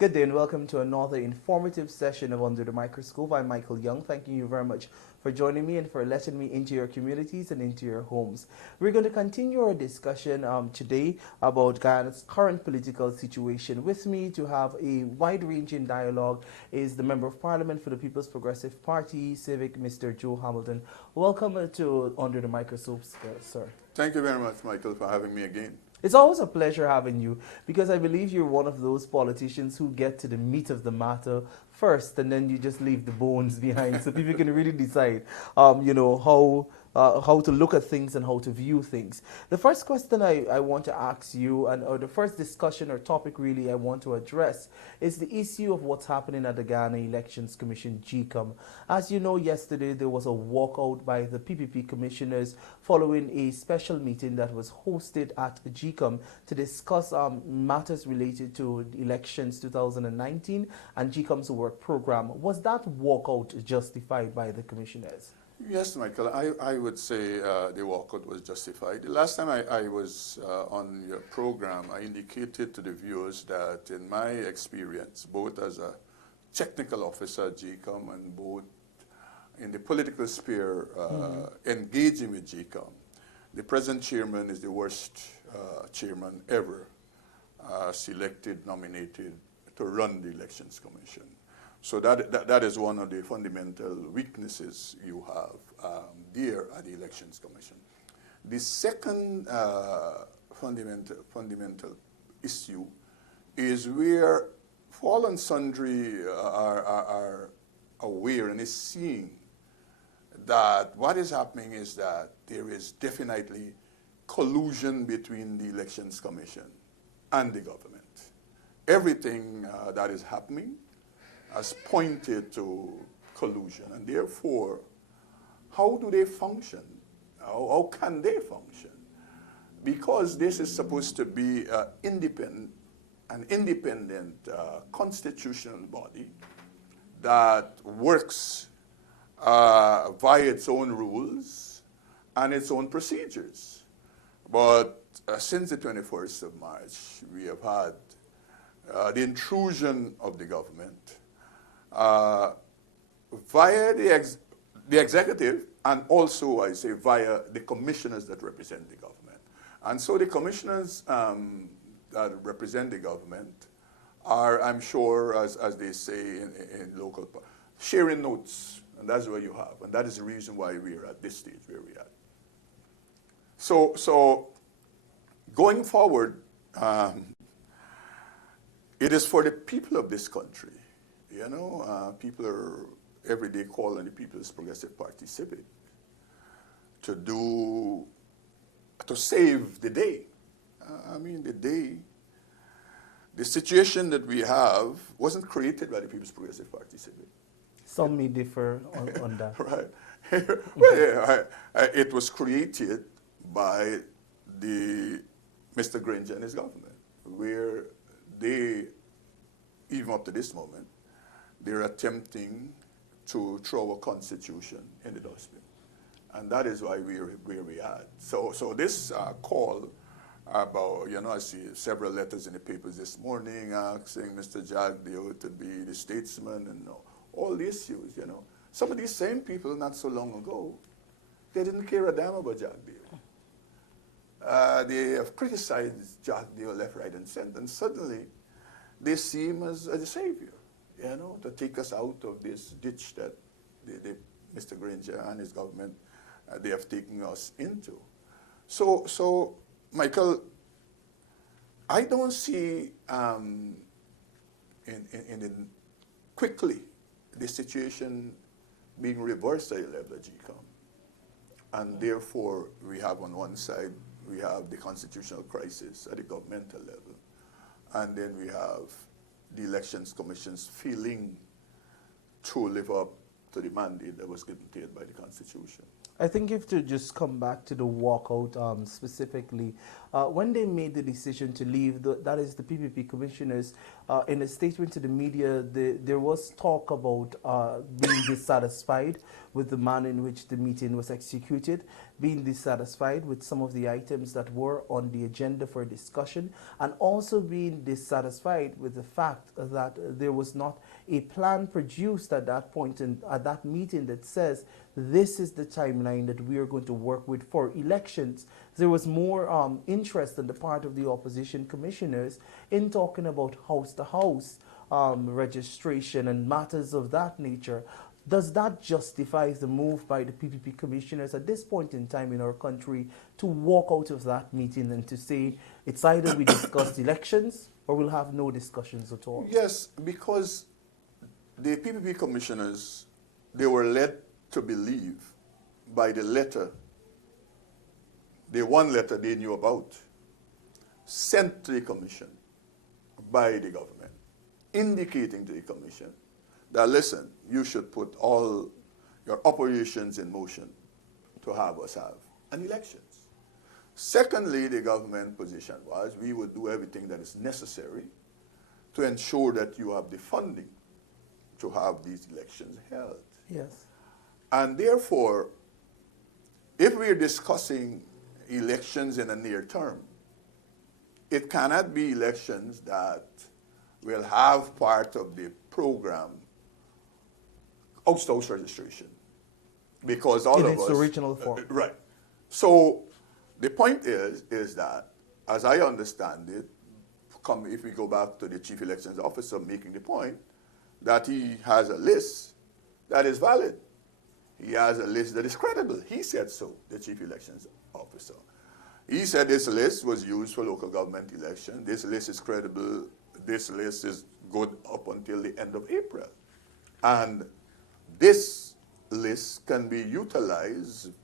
Good day and welcome to another informative session of Under the Microscope. I'm Michael Young, thanking you very much for joining me and for letting me into your communities and into your homes. We're going to continue our discussion today about Guyana's current political situation. With me to have a wide-ranging dialogue is the Member of Parliament for the People's Progressive Party, Civic, Mr. Joe Hamilton. Welcome to Under the Microscope, sir. Thank you very much, Michael, for having me again. It's always a pleasure having you because I believe you're one of those politicians who get to the meat of the matter first and then you just leave the bones behind so people can really decide, how to look at things and how to view things. The first question I want to ask you, or the first discussion or topic really I want to address, is the issue of what's happening at the Ghana Elections Commission, GECOM. As you know, yesterday there was a walkout by the PPP commissioners following a special meeting that was hosted at GECOM to discuss matters related to elections 2019 and GECOM's work program. Was that walkout justified by the commissioners? Yes, Michael, I would say the walkout was justified. The last time I was on your program, I indicated to the viewers that in my experience, both as a technical officer at GECOM and both in the political sphere engaging with GECOM, the present chairman is the worst chairman ever selected, nominated to run the Elections Commission. So that is one of the fundamental weaknesses you have there at the Elections Commission. The second fundamental issue is where all and sundry are aware and is seeing that what is happening is that there is definitely collusion between the Elections Commission and the government. Everything that is happening has pointed to collusion, and therefore, how do they function? How can they function? Because this is supposed to be an independent constitutional body that works via its own rules and its own procedures. But since the 21st of March, we have had the intrusion of the government via the executive and also, I say, via the commissioners that represent the government. And so the commissioners that represent the government are, I'm sure, as they say in local, sharing notes, and that's what you have. And that is the reason why we're at this stage where we are. So going forward, it is for the people of this country. You know, people are every day calling the People's Progressive Party Civic to save the day. The situation that we have wasn't created by the People's Progressive Party Civic. Some may differ on that. Right. Well, it was created by Mr. Granger and his government, where they, even up to this moment, they're attempting to throw our constitution in the dustbin. And that is why we're where we are. So this call about, I see several letters in the papers this morning asking Mr. Jagdeo to be the statesman and all the issues, Some of these same people not so long ago, they didn't care a damn about Jagdeo. They have criticized Jagdeo left, right, and center, and suddenly they see him as a savior. To take us out of this ditch that Mr. Granger and his government, they have taken us into. So Michael, I don't see quickly the situation being reversed at the level of GECOM. And therefore, we have on one side, we have the constitutional crisis at the governmental level. And then we have the Elections Commission's failing to live up to the mandate that was given to it by the Constitution. I think if to just come back to the walkout specifically, when they made the decision to leave, that is the PPP commissioners, in a statement to the media, there was talk about being dissatisfied with the manner in which the meeting was executed, being dissatisfied with some of the items that were on the agenda for discussion, and also being dissatisfied with the fact that there was not a plan produced at that point in at that meeting that says this is the timeline that we are going to work with for elections. There was more interest on the part of the opposition commissioners in talking about house-to-house registration and matters of that nature. Does that justify the move by the PPP commissioners at this point in time in our country to walk out of that meeting and to say it's either we discuss elections or we'll have no discussions at all? Yes, because the PPP commissioners, they were led to believe by the letter, the one letter they knew about, sent to the commission by the government, indicating to the commission that, listen, you should put all your operations in motion to have us have an elections. Secondly, the government position was we would do everything that is necessary to ensure that you have the funding to have these elections held. Yes. And therefore, if we're discussing elections in the near term, it cannot be elections that will have part of the program house-to-house registration, because all in of its us original form. Right. So the point is that, as I understand it, if we go back to the chief elections officer making the point that he has a list that is valid. He has a list that is credible. He said so, the chief elections officer. He said this list was used for local government election. This list is credible. This list is good up until the end of April. And this list can be utilized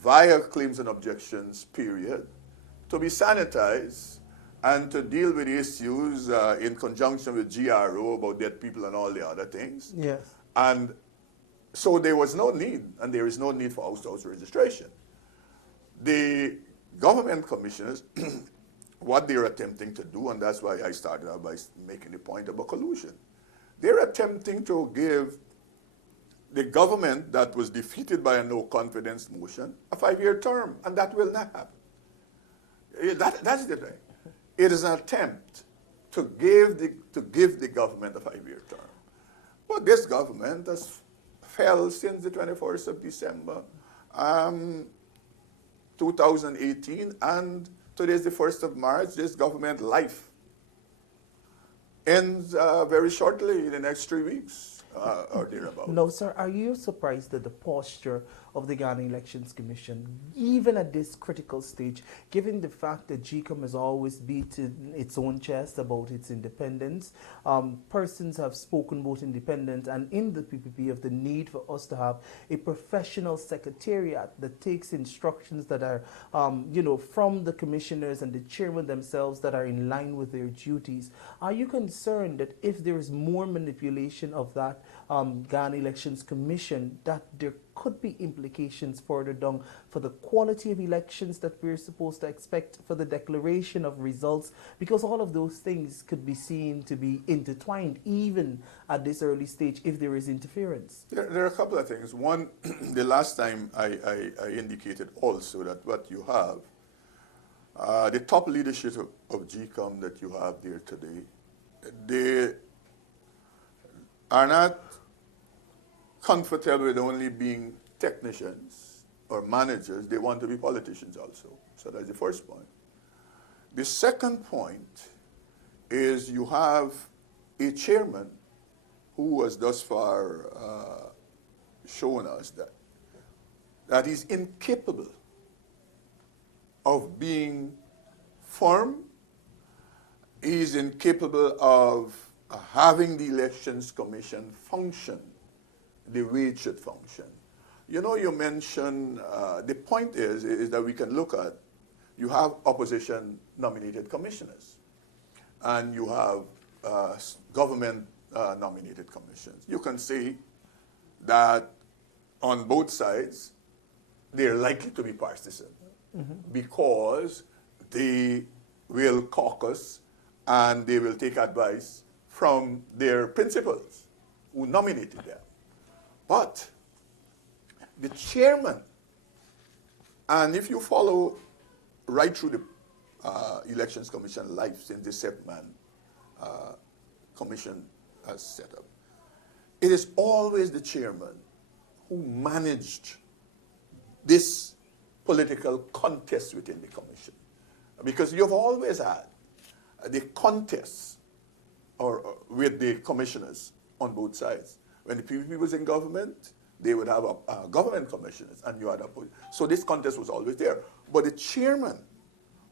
via claims and objections period to be sanitized and to deal with issues in conjunction with GRO about dead people and all the other things. Yes. And so there was no need, and there is no need for house-to-house registration. The government commissioners, what they're attempting to do, and that's why I started out by making the point about collusion, they're attempting to give the government that was defeated by a no-confidence motion a 5-year term, and that will not happen. That's the thing. It is an attempt to give the government a 5-year term. But this government has fell since the 21st of December 2018, and today is the 1st of March. This government life ends very shortly in the next 3 weeks or thereabouts. No, sir. Are you surprised at the posture of the Ghana Elections Commission, even at this critical stage, given the fact that GECOM has always beaten its own chest about its independence? Persons have spoken both independent and in the PPP of the need for us to have a professional secretariat that takes instructions that are, from the commissioners and the chairman themselves that are in line with their duties. Are you concerned that if there is more manipulation of that Ghana Elections Commission, that there could be implications further down for the quality of elections that we're supposed to expect, for the declaration of results, because all of those things could be seen to be intertwined even at this early stage if there is interference? There are a couple of things. One, the last time I indicated also that what you have, the top leadership of GECOM that you have there today, they are not comfortable with only being technicians or managers. They want to be politicians also. So that's the first point. The second point is you have a chairman who has thus far shown us that he's incapable of being firm. He's incapable of having the Elections Commission function the way it should function. You know, you mentioned, the point is that we can look at, you have opposition nominated commissioners and you have government nominated commissions. You can say that on both sides, they're likely to be partisan because they will caucus and they will take advice from their principals who nominated them. But the chairman, and if you follow right through the Elections Commission life since the Sepman Commission has set up, it is always the chairman who managed this political contest within the commission. Because you've always had the contests with the commissioners on both sides. When the PPP was in government, they would have government commissioners, and you had opposition. So this contest was always there. But the chairman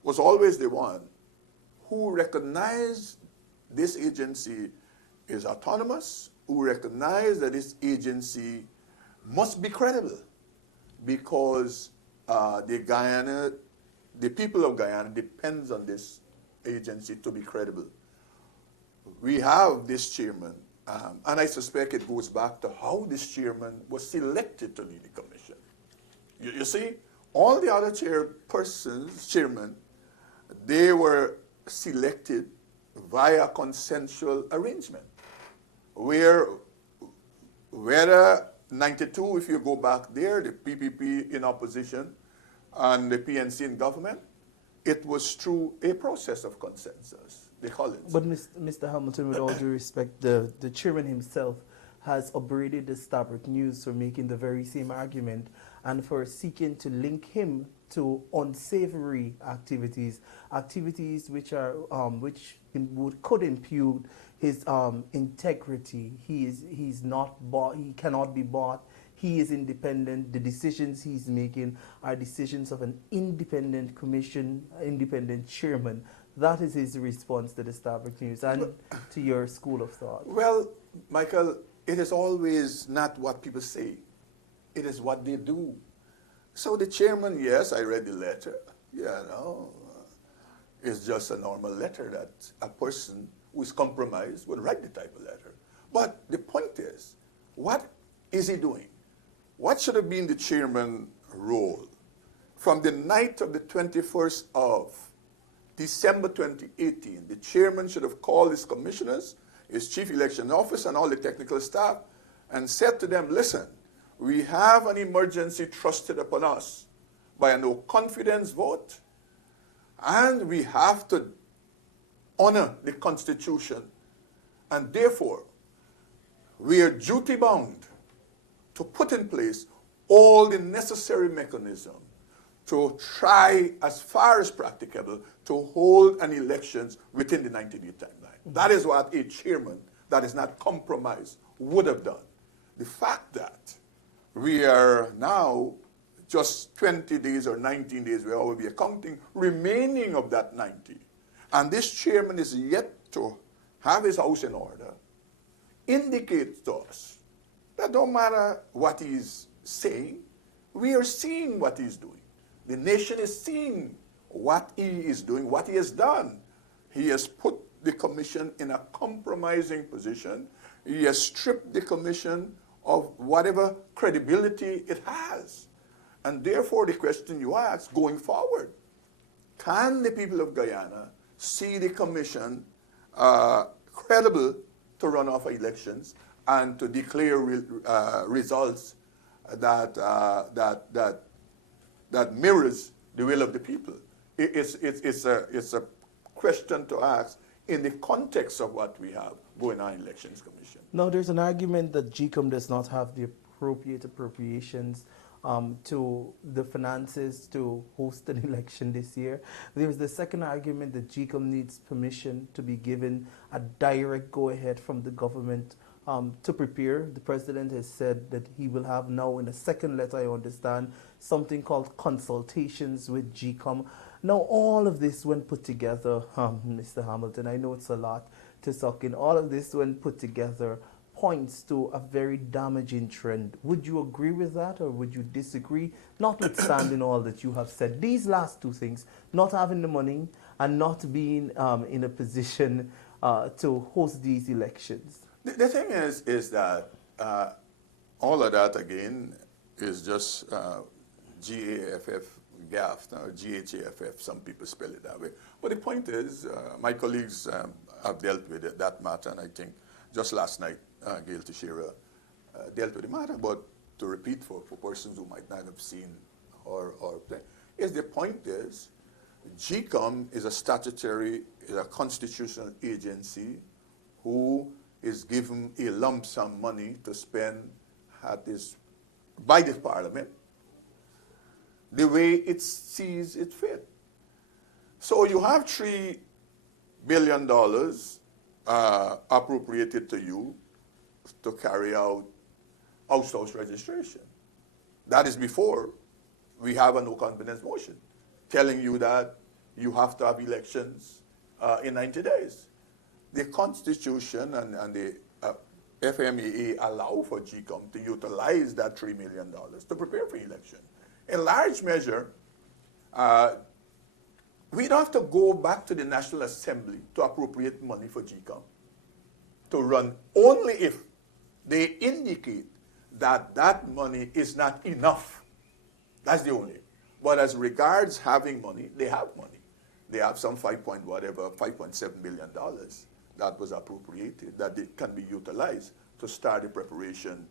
was always the one who recognized this agency is autonomous, who recognized that this agency must be credible because the people of Guyana depends on this agency to be credible. We have this chairman, and I suspect it goes back to how this chairman was selected to lead the commission. You see, all the other chairmen, they were selected via consensual arrangement, where whether 92, if you go back there, the PPP in opposition and the PNC in government, it was through a process of consensus, they call it. But Mr. Hamilton, with all due respect, the chairman himself has upbraided the Starbrick News for making the very same argument and for seeking to link him to unsavory activities which are could impugn his integrity. He's not bought. He cannot be bought. He is independent. The decisions he's making are decisions of an independent commission, independent chairman. That is his response to the Starbrick News and to your school of thought. Well, Michael, it is always not what people say. It is what they do. So the chairman, yes, I read the letter. It's just a normal letter that a person who is compromised would write the type of letter. But the point is, what is he doing? What should have been the chairman's role? From the night of the 21st of December 2018, the chairman should have called his commissioners, his chief election officer, and all the technical staff, and said to them, listen, we have an emergency trusted upon us by a no confidence vote, and we have to honor the Constitution, and therefore we are duty bound to put in place all the necessary mechanisms to try as far as practicable to hold an elections within the 90-day timeline. That is what a chairman that is not compromised would have done. The fact that we are now just 20 days or 19 days, we will be accounting remaining of that 90. And this chairman is yet to have his house in order, indicates to us that no matter what he's saying, we are seeing what he's doing. The nation is seeing what he is doing, what he has done. He has put the commission in a compromising position. He has stripped the commission of whatever credibility it has. And therefore, the question you ask, going forward, can the people of Guyana see the commission credible to run off elections and to declare results that mirrors the will of the people? It's a question to ask in the context of what we have going on in Elections Commission. Now, there's an argument that GECOM does not have the appropriate appropriations to the finances to host an election this year. There's the second argument that GECOM needs permission to be given a direct go-ahead from the government to prepare. The president has said that he will have now, in a second letter, I understand, something called consultations with GECOM. Now, all of this when put together, Mr. Hamilton, I know it's a lot to suck in, all of this when put together points to a very damaging trend. Would you agree with that, or would you disagree, notwithstanding all that you have said? These last two things, not having the money and not being in a position to host these elections. The thing is that all of that, again, is just GAFF, GAFT, or GHAFF, some people spell it that way. But the point is, my colleagues have dealt with that matter, and I think just last night, Gail Teixeira dealt with the matter. But to repeat for persons who might not have seen or the point is, GECOM is a statutory, is a constitutional agency who is given a lump sum money to spend by the Parliament the way it sees it fit. So you have $3 billion appropriated to you to carry out house-to-house registration. That is before we have a no confidence motion telling you that you have to have elections in 90 days. The Constitution and the FMEA allow for GECOM to utilize that $3 million to prepare for election. In large measure, we don't have to go back to the National Assembly to appropriate money for GECOM to run, only if they indicate that that money is not enough. That's the only. But as regards having money, they have money. They have some $5.7 billion that was appropriated that it can be utilized to start the preparation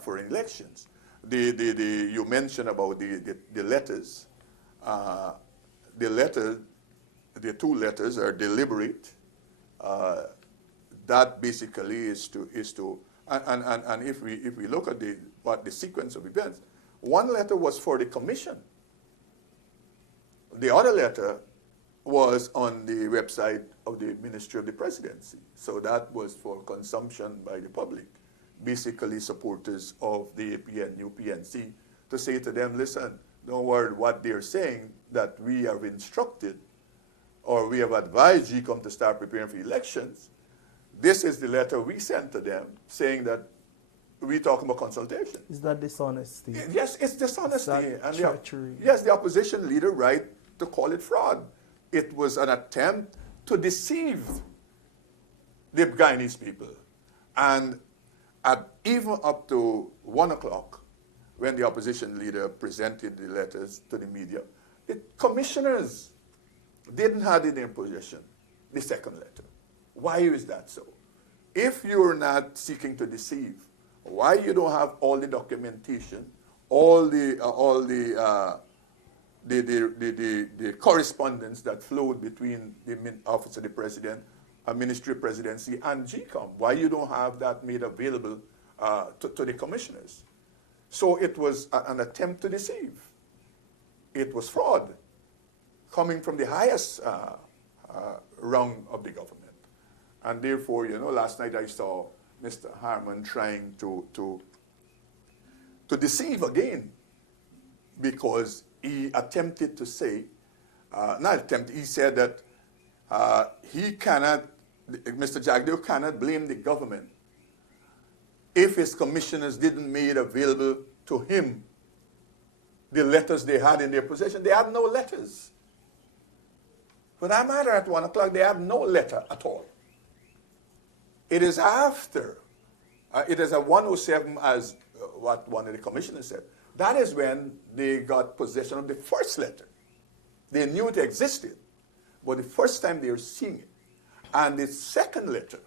for elections. You mentioned about the letters. The two letters are deliberate. That basically is to and if we look at the sequence of events, one letter was for the commission. The other letter was on the website of the Ministry of the Presidency. So that was for consumption by the public, basically supporters of the APNU+AFC, to say to them, listen, don't worry what they're saying, that we have instructed or we have advised GECOM to start preparing for elections. This is the letter we sent to them saying that we're talking about consultation. Is that dishonesty? Yes, it's dishonesty. Is that treachery? Yes, the opposition leader right to call it fraud. It was an attempt to deceive the Guyanese people. And even up to 1 o'clock, when the opposition leader presented the letters to the media, the commissioners didn't have it in their possession, the second letter. Why is that so? If you're not seeking to deceive, why you don't have all the documentation, all the correspondence that flowed between the Office of the President, Ministry of Presidency, and GECOM? Why you don't have that made available to the commissioners? So it was an attempt to deceive. It was fraud coming from the highest rung of the government. And therefore, last night I saw Mr. Harman trying to deceive again, because he attempted to say, he said that Mr. Jagdeo cannot blame the government if his commissioners didn't make available to him the letters they had in their possession. They had no letters. For that matter, at 1 o'clock, they had no letter at all. It is after, it is at 1:07, as what one of the commissioners said. That is when they got possession of the first letter. They knew it existed, but the first time they were seeing it. And the second letter,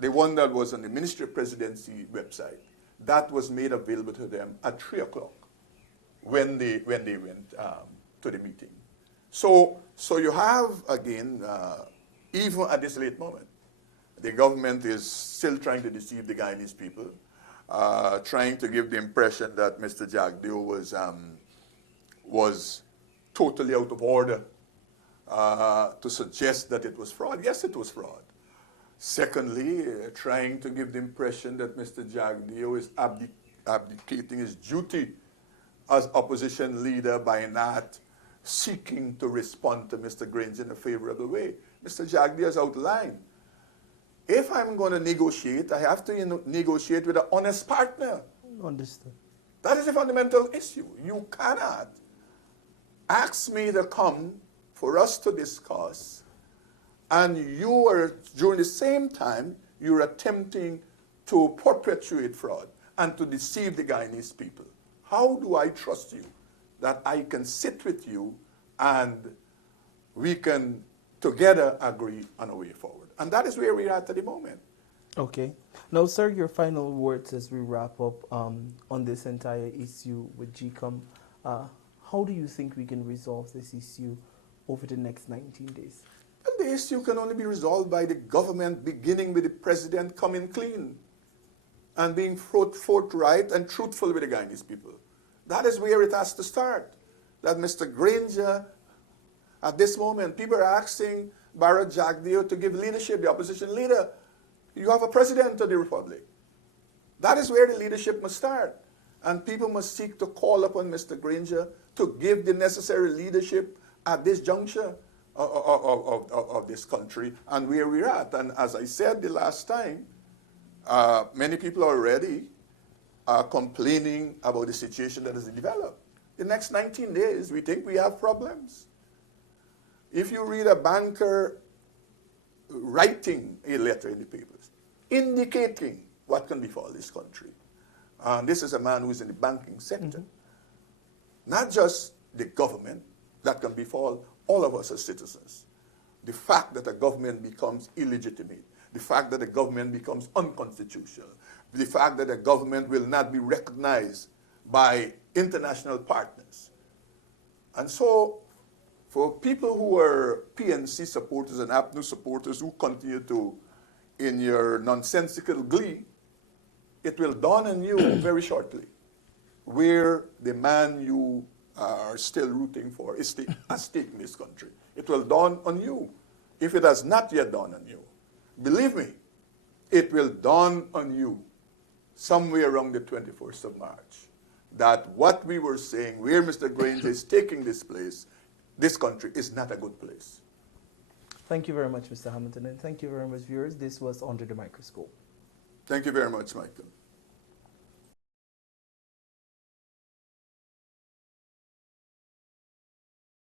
the one that was on the Ministry of Presidency website, that was made available to them at 3 o'clock when they went to the meeting. So you have, again, even at this late moment, the government is still trying to deceive the Guyanese people, trying to give the impression that Mr. Jagdeo was totally out of order, to suggest that it was fraud. Yes, it was fraud. Secondly, trying to give the impression that Mr. Jagdeo is abdicating his duty as opposition leader by not seeking to respond to Mr. Granger in a favorable way. Mr. Jagdeo has outlined, if I'm going to negotiate, I have to negotiate with an honest partner. Understood. That is a fundamental issue. You cannot ask me to come for us to discuss, and you are, during the same time, you're attempting to perpetuate fraud and to deceive the Guyanese people. How do I trust you that I can sit with you and we can together agree on a way forward. And that is where we are at the moment. Okay. Now, sir, your final words as we wrap up on this entire issue with GECOM. How do you think we can resolve this issue over the next 19 days? And the issue can only be resolved by the government, beginning with the president coming clean and being forthright and truthful with the Guyanese people. That is where it has to start. That Mr. Granger, at this moment, people are asking Barra Jagdeo to give leadership, the opposition leader. You have a president of the republic. That is where the leadership must start. And people must seek to call upon Mr. Granger to give the necessary leadership at this juncture of this country and where we're at. And as I said the last time, many people already are complaining about the situation that has developed. The next 19 days, we think we have problems. If you read a banker writing a letter in the papers, indicating what can befall this country, and this is a man who is in the banking sector, not just the government, that can befall all of us as citizens. The fact that a government becomes illegitimate, the fact that a government becomes unconstitutional, the fact that a government will not be recognized by international partners. And so, for people who are PNC supporters and APNU supporters who continue to, in your nonsensical glee, it will dawn on you very shortly where the man you are still rooting for is at stake in this country. It will dawn on you. If it has not yet dawned on you, believe me, it will dawn on you somewhere around the 21st of March that what we were saying, where Mr. Granger is taking this place, this country is not a good place. Thank you very much, Mr. Hamilton, and thank you very much, viewers. This was Under the Microscope. Thank you very much, Michael.